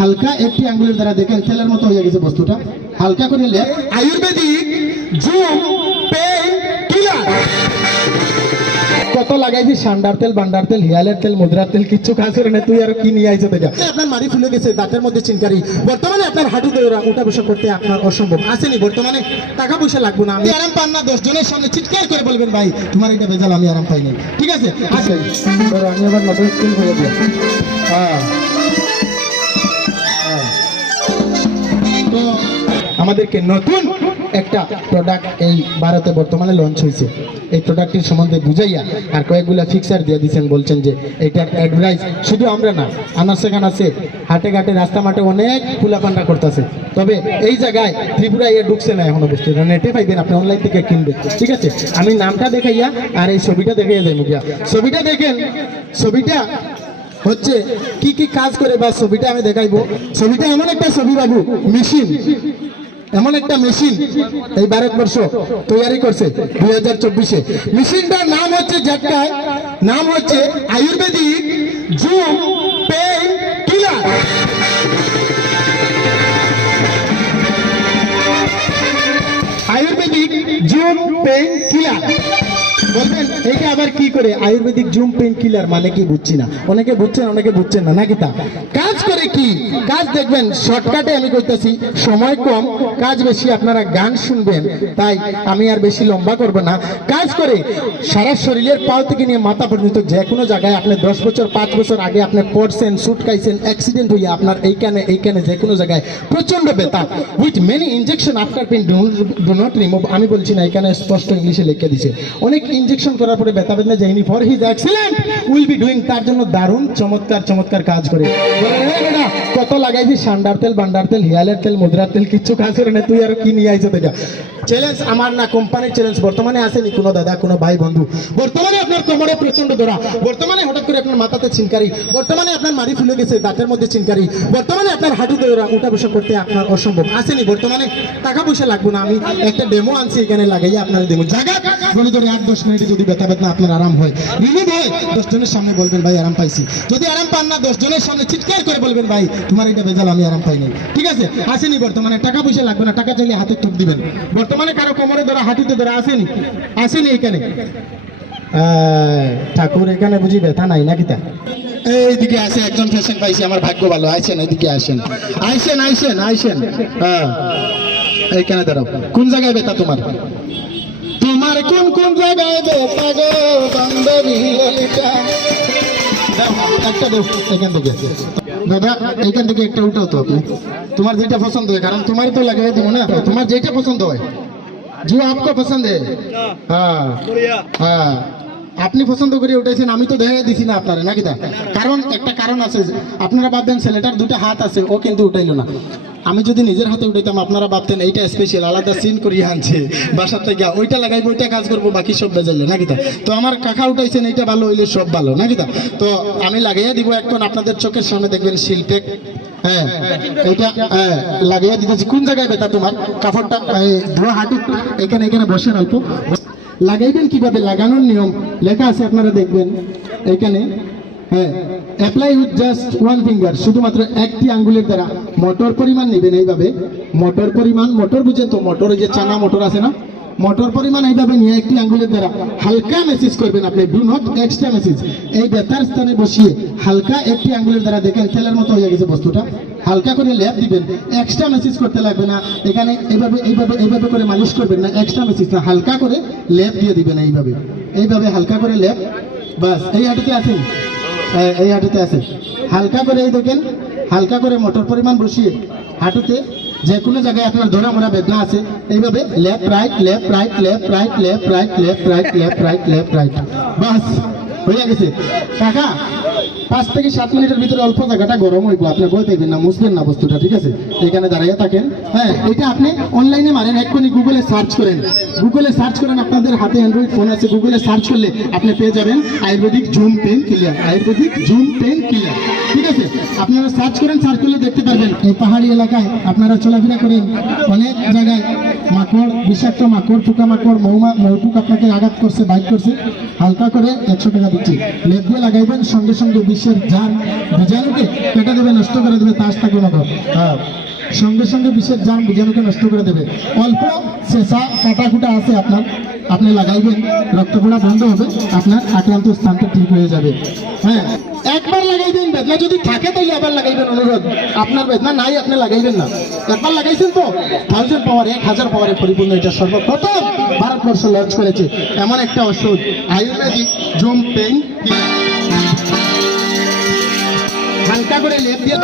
হালকা একটি আঙ্গুলের দ্বারা দেখেন তেলের মতো হয়ে গেছে বস্তুটা, হালকা করে লেপ। Ayurvedic zoom pain killer. কত লাগাইছি সান্ডার তেল, বান্ডার তেল, হিয়ালের তেল, মুদ্রার তেল, কিচ্ছু কাজ করে না। তুই আর কি নিয়ে আইছো দেখা? আপনার মারি ফুলে গেছে, দাঁতের মধ্যে চিনকারি, বর্তমানে আপনার হাঁটু দৌড়া উঠা বসা করতে আপনার অসম্ভব। আসেনি বর্তমানে টাকা পয়সা লাগবে না, আমি আরাম পান না, 10 জনের সামনে চিৎকার করে বলবেন ভাই তোমার এটা বেজাল, আমি আরাম পাই নাই। ঠিক আছে আসেন, আমি আবার নতুন স্কিল করে দিই। তো আমাদেরকে নতুন একটা প্রোডাক্ট এই ভারতে বর্তমানে লঞ্চ হয়েছে। এই প্রোডাক্টের সম্বন্ধে বুঝাইয়া আর কয়েকগুলা ফিক্সার দিয়ে দিচ্ছেন, বলছেন যে এটার অ্যাডভাইস শুধু আমরা না, আনার সেখান আছে, হাটে ঘাটে রাস্তা মাঠে অনেক ফুলাপান্ডা করতেছে। তবে এই জায়গায় ত্রিপুরায় এ ঢুকছে না এখনো বস্তু, নেটে পাইবেন, আপনি অনলাইন থেকে কিনবেন। ঠিক আছে, আমি নামটা দেখাইয়া আর এই ছবিটা দেখাইয়া যাই মুখিয়া। ছবিটা দেখেন, ছবিটা হচ্ছে কি কি কাজ করে বা ছবিটা আমি দেখাইবো। ছবিটা এমন একটা ছবি বাবু, মেশিন, এমন একটা মেশিন এই ভারতবর্ষ তৈরি করছে 2024-এ। মেশিনটার নাম হচ্ছে ঝটকায়, নাম হচ্ছে Ayurvedic zoom pain killer. Ayurvedic zoom pain killer বলবেন এইটা আবার কি করে? আয়ুর্বেদিক জুম পেইন কিলার মানে কি বুঝছি না, অনেকে বুঝছেন অনেকে বুঝছেন না, নাকি তা কাজ করে কি? কাজ দেখবেন শর্টকাটে আমি কইতাছি, সময় কম কাজ বেশি, আপনারা গান শুনবেন, তাই আমি আর বেশি লম্বা করব না। কাজ করে সারা শরীরের পাও থেকে নিয়ে মাথা পর্যন্ত যে কোনো জায়গায় আপনি 10 বছর 5 বছর আগে আপনি পড়ছেন, শুট খাইছেন, অ্যাক্সিডেন্ট হইয়া আপনার এইখানে যে কোনো জায়গায় প্রচন্ড ব্যথা, with many injection after pain do not remove. আমি বলছি না, এখানে স্পষ্ট ইংলিশে লিখে দিছে, অনেক ইনজেকশন করার পরে ব্যথা বেদনা যায়নি, for his excellent will be doing, তার জন্য দারুণ চমৎকার চমৎকার কাজ করে। কত লাগাইছি সান্ডার তেল, বান্ডার তেল, হিয়ালের তেল, মুদ্রার তেল, কিচ্ছু কাজ করে না। তুই আর কি নিয়ে আইছো দেখা? চ্যালেঞ্জ আমার না, কোম্পানির চ্যালেঞ্জ। বর্তমানে আসেনি কোনো দাদা, কোনো ভাই বন্ধু, বর্তমানে আপনার কোমরে প্রচন্ড ধরা, বর্তমানে হঠাৎ করে আপনার মাথাতে চিনকারি, বর্তমানে আপনার মারি ফুলে গেছে, দাঁতের মধ্যে চিনকারি, বর্তমানে আপনার হাঁটু দৌড়া উঠা বসা করতে আপনার অসম্ভব। আসেনি বর্তমানে টাকা পয়সা লাগবে না, আমি একটা ডেমো আনছি, এখানে লাগাইয়া আপনার দেবো। জায়গা বলে ধরে 8-10 মিনিটে যদি ব্যথা বেদনা আপনার আরাম হয়, রিলিভ হয়, 10 জনের সামনে বলবেন ভাই আরাম পাইছি। যদি আরাম পান না, 10 জনের সামনে চিৎকার করে বলবেন ভাই তোমার এটা বেজাল, আমি আরাম পাই নাই। ঠিক আছে আসেনি বর্তমানে টাকা পয়সা লাগবে না, টাকা চাইলে হাতে টুক দিবেন। বর্তমানে কারো কোমরে ধরা, হাঁটুতে ধরা আসেনি? আসেনি এখানে? ঠাকুর এখানে বুঝি ব্যথা নাই নাকি? তা এইদিকে আসে একজন পেশেন্ট পাইছি, আমার ভাগ্য ভালো। আইসেন এইদিকে, আসেন আইসেন আইসেন আইসেন। হ্যাঁ এইখানে দাঁড়াও। কোন জায়গায় ব্যথা তোমার? তোমার কোন কোন জায়গায় ব্যথা গো বান্ধবী ললিতা? একটা দেও এখান থেকে দাদা, এইখান থেকে একটা উঠাও তো আপনি, তোমার যেটা পছন্দ হয়, কারণ তোমারই তো লাগাই দেবো না, তোমার যেটা পছন্দ হয়। जो आपको पसंद है, हाँ हाँ আপনি পছন্দ করে উঠেছেন, আমি তো দেখাই দিছি না আপনারা, নাকি তা? কারণ একটা কারণ আছে, আপনারা ভাববেন ছেলেটার 2টা হাত আছে, ও কিন্তু উঠাইলো না। আমি যদি নিজের হাতে উঠাইতাম আপনারা ভাবতেন এইটা স্পেশাল, আলাদা সিন করিয়ে আনছে বাসার থেকে, ওইটা লাগাইবো, ওইটা কাজ করবো, বাকি সব বেজাইলে, নাকি তা? তো আমার কাকা উঠাইছেন, এইটা ভালো হইলে সব ভালো, নাকি তা? তো আমি লাগাইয়া দিব এখন আপনাদের চোখের সামনে, দেখবেন শিলটেক। হ্যাঁ এইটা লাগিয়ে দিতেছি। কোন জায়গায় ব্যথা তোমার? কাপড়টা ধোয়া হাঁটু এখানে, এখানে বসেন অল্প। লাগাইবেন কিভাবে, লাগানোর নিয়ম লেখা আছে, আপনারা দেখবেন এখানে। হ্যাঁ অ্যাপ্লাই উইথ জাস্ট 1 ফিঙ্গার, শুধুমাত্র একটি আঙ্গুলের দ্বারা মোটর পরিমাণ নেবেন এইভাবে। মোটর পরিমাণ, মোটর বুঝেন তো, মোটর যে চানা মোটর আছে না, মোটর পরিমাণ এইভাবে নিয়ে একটি আঙ্গুলের দ্বারা হালকা মেসেজ করবেন আপনি, ডু নট এক্সট্রা মেসেজ। এই ব্যথার স্থানে বসিয়ে হালকা একটি আঙ্গুলের দ্বারা দেখেন তেলের মতো হয়ে গেছে বস্তুটা, হালকা করে লেপ দিবেন, এক্সট্রা মেসেজ করতে লাগবে না। এখানে এইভাবে এইভাবে এইভাবে করে মালিশ করবেন না, এক্সট্রা মেসেজ না, হালকা করে লেপ দিয়ে দিবেন এইভাবে এইভাবে হালকা করে লেপ। বাস এই হাঁটুতে আছেন, এই হাঁটুতে আছে, হালকা করে এই দেখেন, হালকা করে মোটর পরিমাণ বসিয়ে হাঁটুতে যে কোনো জায়গায় আপনার ধরা মরা বেদনা আছে, এইভাবে left right left right left right left right left right left right left right, বাস হয়ে গেছে। কাকা 5 থেকে 7 মিনিটের ভিতরে অল্প জায়গাটা গরম হইব, আপনি বই দেখবেন না, মুছবেন না বস্তুটা। ঠিক আছে এখানে দাঁড়িয়ে থাকেন। হ্যাঁ এটা আপনি অনলাইনে মারেন, এক্ষুনি গুগলে সার্চ করেন, গুগলে সার্চ করেন, আপনাদের হাতে অ্যান্ড্রয়েড ফোন আছে, গুগলে সার্চ করলে আপনি পেয়ে যাবেন Ayurvedic zoom pain killer, Ayurvedic zoom pain killer. ঠিক আছে, আপনারা সার্চ করেন, সার্চ করলে দেখতে পারবেন। এই পাহাড়ি এলাকায় আপনারা চলাফেরা করেন, অনেক জায়গায় মাকড়, বিষাক্ত মাকড়, পোকা মাকড়, মৌটুক আপনাকে আঘাত করছে, বাইট করছে, হালকা করে 100 টাকা দিচ্ছি, লেপ দিয়ে লাগাইবেন, সঙ্গে সঙ্গে বিষের জার বীজাণুকে কেটে দেবে, নষ্ট করে দেবে, তাস থাকবে না। হ্যাঁ, সঙ্গে সঙ্গে বিষের জাম বীজাণুকে নষ্ট করে দেবে। অল্প শেষা কাটাকুটা আছে আপনার, আপনি লাগাইবেন, রক্ত পড়া বন্ধ হবে, আপনার আক্রান্ত স্থানটা ঠিক হয়ে যাবে। হ্যাঁ, একবার লাগাইবেন, বেদনা যদি থাকে তাহলে আবার লাগাইবেন, অনুরোধ। আপনার বেদনা নাই, আপনি লাগাইবেন না। একবার লাগাইছেন তো 1000 পাওয়ার, 1000 পাওয়ারে পরিপূর্ণ। এটা সর্বপ্রথম ভারতবর্ষ লঞ্চ করেছে এমন একটা ওষুধ, আয়ুর্বেদিক জুম পেইন। হালকা করে লেপ দিয়ে